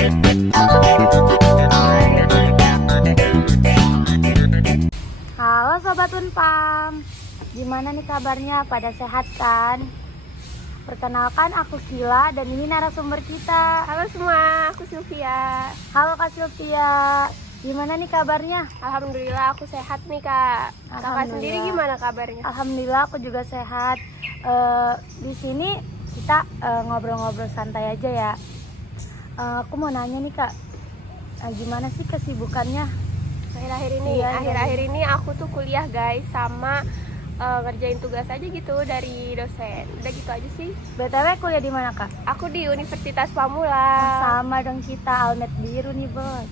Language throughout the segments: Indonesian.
Halo Sobat Unpam, gimana nih kabarnya? Pada sehat kan? Perkenalkan aku Kila dan ini narasumber kita. Halo semua, aku Sylvia. Halo Kak Sylvia, gimana nih kabarnya? Alhamdulillah aku sehat nih Kak. Kakak sendiri gimana kabarnya? Alhamdulillah aku juga sehat. Di sini kita ngobrol-ngobrol santai aja ya. Aku mau nanya nih Kak, gimana sih kesibukannya? Akhir-akhir ini aku tuh kuliah guys, sama ngerjain tugas aja gitu dari dosen. Udah gitu aja sih. BTW kuliah di mana Kak? Aku di Universitas Pamulang. Sama dong kita, Almet biru nih bos.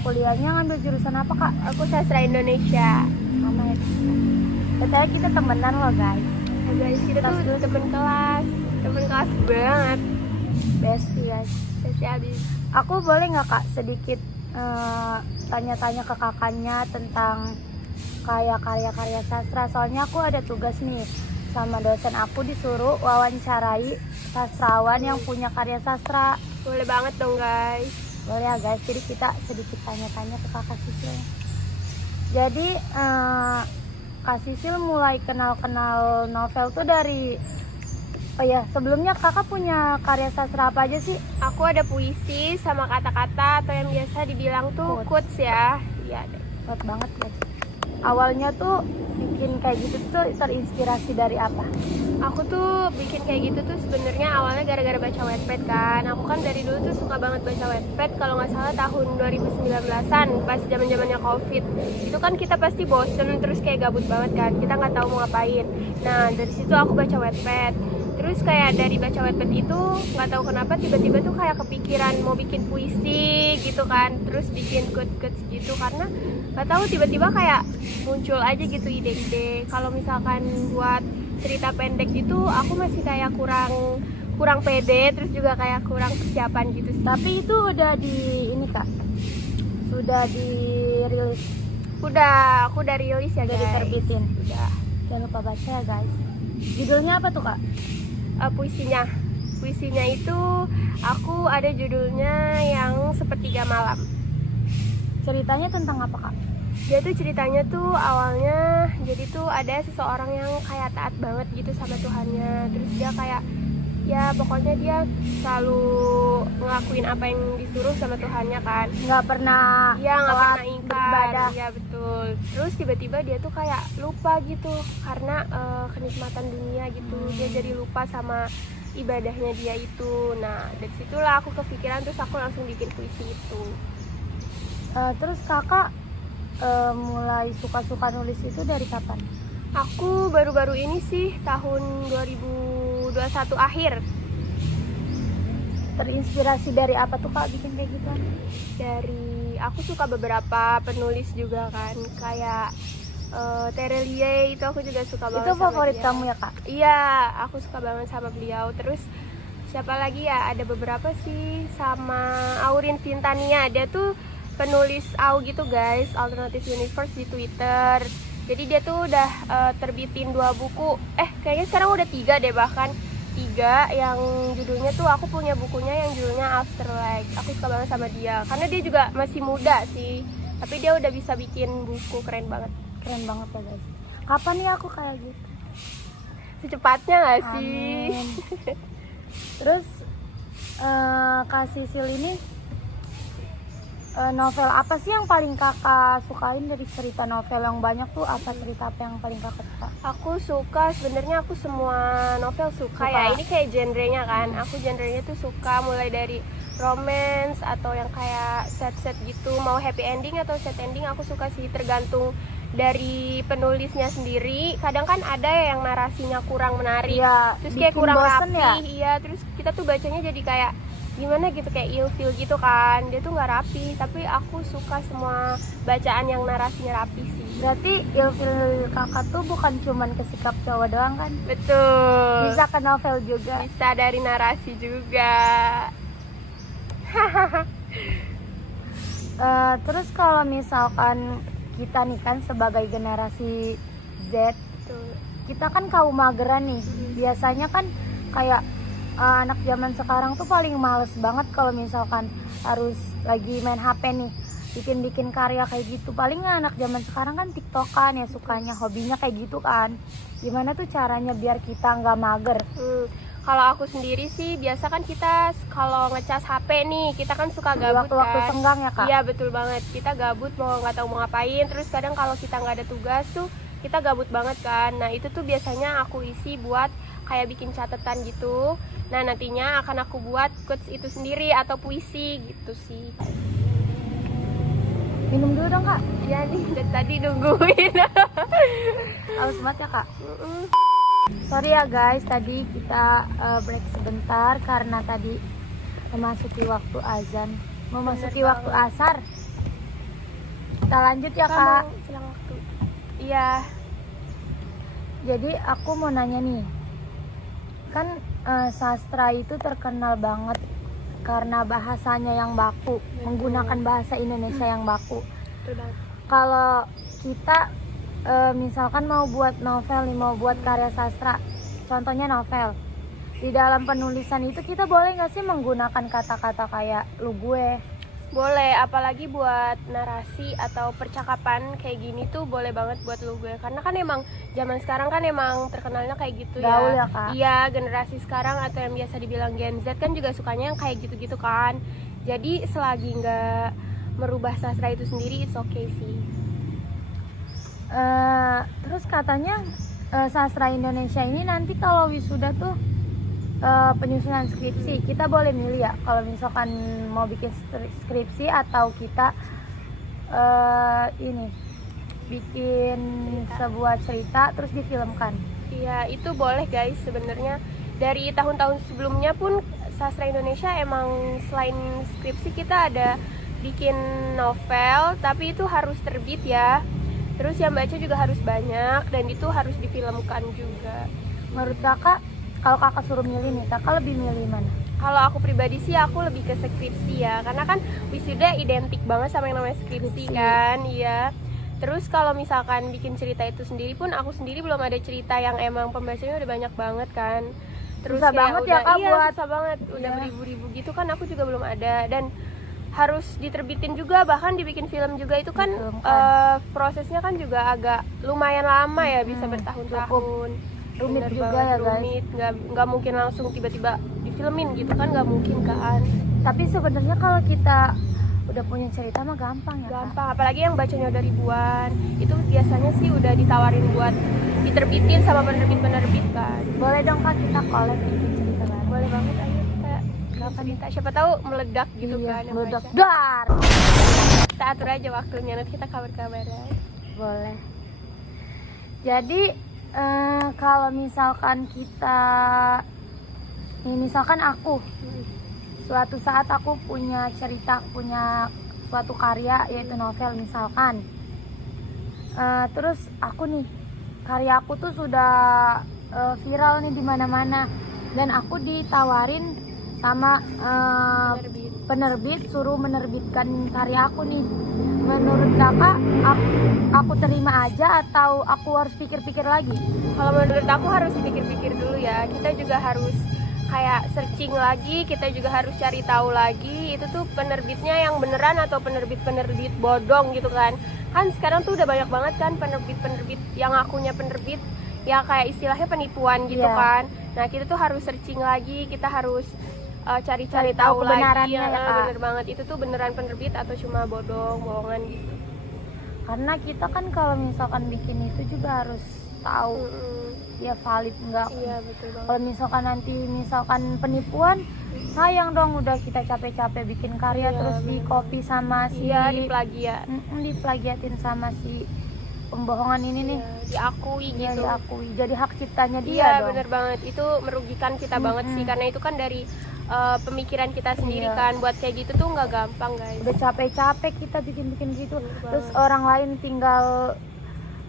Kuliahnya ngambil jurusan apa Kak? Aku sastra Indonesia. Sama ya. BTW kita temenan loh guys. Guys, kita tuh temen kelas banget. Bestie guys. Bestie abis. Aku boleh nggak Kak sedikit tanya-tanya ke kakaknya tentang kayak karya-karya sastra? Soalnya aku ada tugas nih sama dosen, aku disuruh wawancarai sastrawan yang punya karya sastra. Boleh banget dong guys. Boleh ya guys, jadi kita sedikit tanya-tanya ke kakak Sisil. Jadi Kak Sisil mulai kenal-kenal novel tuh dari sebelumnya kakak punya karya sastra apa aja sih? Aku ada puisi sama kata-kata atau yang biasa dibilang tuh quotes ya. Iya deh. Kuat banget guys. Awalnya tuh bikin kayak gitu tuh terinspirasi dari apa? Aku tuh bikin kayak gitu tuh sebenarnya awalnya gara-gara baca Wattpad kan. Aku kan dari dulu tuh suka banget baca Wattpad, kalau nggak salah tahun 2019-an pas zaman-zamannya Covid. Itu kan kita pasti bosen terus kayak gabut banget kan. Kita nggak tahu mau ngapain. Nah, dari situ aku baca Wattpad. Terus kayak dari baca Wattpad itu nggak tahu kenapa tiba-tiba tuh kayak kepikiran mau bikin puisi gitu kan. Terus bikin quotes gitu karena nggak tahu tiba-tiba kayak muncul aja gitu ide-ide. Kalau misalkan buat cerita pendek gitu aku masih kayak kurang pede, terus juga kayak kurang persiapan gitu sih. Tapi itu udah di ini Kak, sudah dirilis? Aku udah rilis ya guys. Udah diterbitin? Udah. Jangan lupa baca ya guys. Judulnya apa tuh Kak? Puisinya itu aku ada judulnya yang Sepertiga Malam. Ceritanya tentang apa Kak? Dia tuh ceritanya tuh awalnya jadi tuh ada seseorang yang kayak taat banget gitu sama Tuhannya. Terus dia kayak ya pokoknya dia selalu ngelakuin apa yang disuruh sama Tuhannya kan. Nggak pernah ingkar. Iya betul. Terus tiba-tiba dia tuh kayak lupa gitu karena kenikmatan dunia gitu. Dia jadi lupa sama ibadahnya dia itu. Nah dari situlah aku kepikiran, terus aku langsung bikin puisi itu. Terus kakak mulai suka-suka nulis itu dari kapan? Aku baru-baru ini sih, tahun 2021 akhir. Terinspirasi dari apa tuh Kak bikin kayak gitu? Dari aku suka beberapa penulis juga kan, kayak Terelie itu aku juga suka banget. Itu favorit kamu ya Kak? Iya, aku suka banget sama beliau. Terus siapa lagi ya? Ada beberapa sih, sama Aurin Vintania. Dia tuh penulis AU gitu guys, Alternative Universe di Twitter. Jadi dia tuh udah terbitin 2 buku. Kayaknya sekarang udah 3 deh, bahkan 3 yang judulnya tuh, aku punya bukunya yang judulnya Afterlife. Aku suka banget sama dia karena dia juga masih muda sih, tapi dia udah bisa bikin buku keren banget. Keren banget ya guys. Kapan ya aku kayak gitu? Secepatnya gak sih? Amin. Terus Kak Sisil ini novel apa sih yang paling kakak sukain dari cerita novel yang banyak tuh? Apa cerita apa yang paling kakak suka? Aku suka, sebenarnya aku semua novel suka ya. Ini kayak genrenya kan. Aku genrenya tuh suka mulai dari romance atau yang kayak sad gitu. Mau happy ending atau sad ending aku suka sih, tergantung dari penulisnya sendiri. Kadang kan ada yang narasinya kurang menarik ya, terus kayak kurang rapi ya? Iya, terus kita tuh bacanya jadi kayak gimana gitu, kayak ilfil gitu kan. Dia tuh nggak rapi, tapi aku suka semua bacaan yang narasinya rapi sih. Berarti ilfil kakak tuh bukan cuman ke sikap cowok doang kan? Betul. Bisa ke novel juga. Bisa dari narasi juga. Terus kalau misalkan kita nih kan sebagai generasi Z, kita kan kaum mageran nih. Biasanya kan kayak anak zaman sekarang tuh paling males banget kalau misalkan harus lagi main HP nih, bikin karya kayak gitu. Paling anak zaman sekarang kan tiktokan ya, sukanya hobinya kayak gitu kan. Gimana tuh caranya biar kita nggak mager? Kalau aku sendiri sih biasa kan kita kalau ngecas HP nih, kita kan suka gabut Waktu-waktu kan. senggang ya kak? Iya betul banget, kita gabut mau nggak tahu mau ngapain. Terus kadang kalau kita nggak ada tugas tuh kita gabut banget kan. Nah itu tuh biasanya aku isi buat kayak bikin catatan gitu. Nah nantinya akan aku buat quotes itu sendiri atau puisi gitu sih. Minum dulu dong kak. Iya nih dari tadi nungguin. Haus banget ya kak. Sorry ya guys, tadi kita break sebentar karena tadi memasuki waktu azan, memasuki waktu asar. Kita lanjut ya kak. Silang waktu. Iya. Jadi aku mau nanya nih, kan sastra itu terkenal banget karena bahasanya yang baku, menggunakan bahasa Indonesia yang baku. Betul banget. Kalau kita misalkan mau buat novel nih, mau buat karya sastra, contohnya novel, di dalam penulisan itu kita boleh nggak sih menggunakan kata-kata kayak lu gue? Boleh, apalagi buat narasi atau percakapan kayak gini tuh boleh banget buat lu gue. Karena kan emang zaman sekarang kan emang terkenalnya kayak gitu Gaul ya. ya, Kak? Iya, generasi sekarang atau yang biasa dibilang Gen Z kan juga sukanya yang kayak gitu-gitu kan. Jadi selagi nggak merubah sastra itu sendiri, it's okay sih. Terus katanya sastra Indonesia ini nanti kalau wisuda tuh penyusunan skripsi kita boleh milih ya, kalau misalkan mau bikin skripsi atau kita ini bikin sebuah cerita terus difilmkan. Iya, itu boleh guys. Sebenarnya dari tahun-tahun sebelumnya pun sastra Indonesia emang selain skripsi kita ada bikin novel, tapi itu harus terbit ya. Terus yang baca juga harus banyak dan itu harus difilmkan juga. Menurut kakak, kalau kakak suruh milih nih, kakak lebih milih mana? Kalau aku pribadi sih aku lebih ke skripsi ya, karena kan wisuda identik banget sama yang namanya skripsi kan, iya. Terus kalau misalkan bikin cerita itu sendiri pun aku sendiri belum ada cerita yang emang pembacanya udah banyak banget kan. Terus Susah kayak banget udah, ya kak iya, buat susah banget, udah iya. beribu-ribu gitu kan aku juga belum ada, dan harus diterbitin juga, bahkan dibikin film juga itu kan, prosesnya kan juga agak lumayan lama ya, bisa bertahun-tahun. Rumit Bener juga banget, ya guys. rumit, nggak mungkin langsung tiba-tiba difilmin gitu kan, nggak mungkin kan. Tapi sebenarnya kalau kita udah punya cerita mah gampang ya kak? Gampang, apalagi yang bacanya udah ribuan, itu biasanya sih udah ditawarin buat diterbitin sama penerbit-penerbit kan. Boleh dong kak kita collab bikin cerita bareng? Boleh banget, ayo kita cerita, siapa tahu meledak gitu Iya, kan yang meledak. baca. Dar! Kita atur aja waktunya, nanti kita kabar-kabaran. Boleh. Jadi kalau misalkan kita nih, misalkan aku suatu saat aku punya cerita, punya suatu karya yaitu novel misalkan, terus aku nih karya aku tuh sudah viral nih di mana-mana dan aku ditawarin sama penerbit suruh menerbitkan karya aku nih. Menurut kakak aku terima aja atau aku harus pikir-pikir lagi? Kalau menurut aku harus pikir-pikir dulu ya. Kita juga harus kayak searching lagi, kita juga harus cari tahu lagi itu tuh penerbitnya yang beneran atau penerbit-penerbit bodong gitu kan. Kan sekarang tuh udah banyak banget kan penerbit-penerbit yang ngakunya penerbit ya, kayak istilahnya penipuan gitu kan. Nah kita tuh harus searching lagi, kita harus cari-cari tahu lagi kebenarannya ya, ya, bener banget itu tuh beneran penerbit atau cuma bodong, bohongan gitu. Karena kita kan kalau misalkan bikin itu juga harus tahu ya valid enggak. Iya betul banget. Kalau misalkan nanti misalkan penipuan, sayang dong udah kita capek-capek bikin karya terus di copy sama si diplagiat. Diplagiatin sama si pembohongan ini nih. Diakui gitu. Diakui. Jadi hak ciptanya dia Iya dong. bener banget, itu merugikan kita banget sih, karena itu kan dari pemikiran kita sendiri kan. Buat kayak gitu tuh nggak gampang guys. Udah capek-capek kita bikin-bikin gitu, terus orang lain tinggal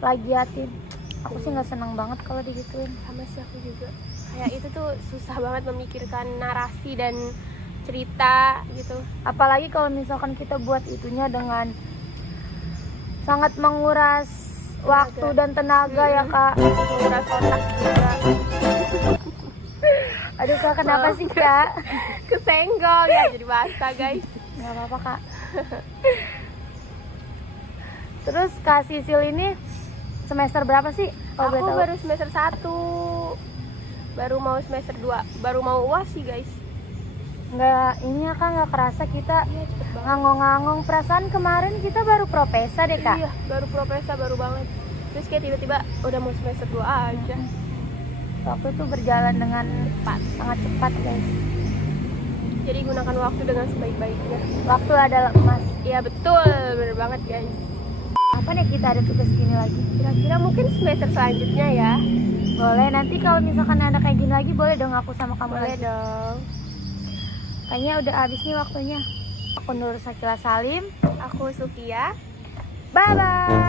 plagiatin. Aku sih nggak seneng banget kalau digituin. Sama sih aku juga, kayak itu tuh susah banget memikirkan narasi dan cerita gitu. Apalagi kalau misalkan kita buat itunya dengan sangat menguras waktu dan tenaga ya kak. Menguras otak juga. Aduh kak, kenapa sih kak? Kesenggol ya, jadi basah guys. Nggak apa-apa kak. Terus kak Sisil ini semester berapa sih? Kalau boleh Aku tahu? baru semester 1, baru mau semester 2, baru mau UAS sih guys. Nggak, ini kak nggak kerasa kita Iya cepet banget. ngangong-ngangong. Perasaan kemarin kita baru propesa deh kak. Iya, baru profesa, baru banget. Terus kayak tiba-tiba udah mau semester 2 aja. Waktu itu berjalan dengan cepat, sangat cepat guys. Jadi gunakan waktu dengan sebaik-baiknya. Waktu adalah emas. Iya betul, bener banget guys. Apa nih kita ada tugas gini lagi? Kira-kira mungkin semester selanjutnya ya. Boleh, nanti kalau misalkan ada kayak gini lagi boleh dong aku sama kamu Boleh lagi. dong. Kayaknya udah habis nih waktunya. Aku Nur Sakila Salim. Aku Sofia. Bye bye.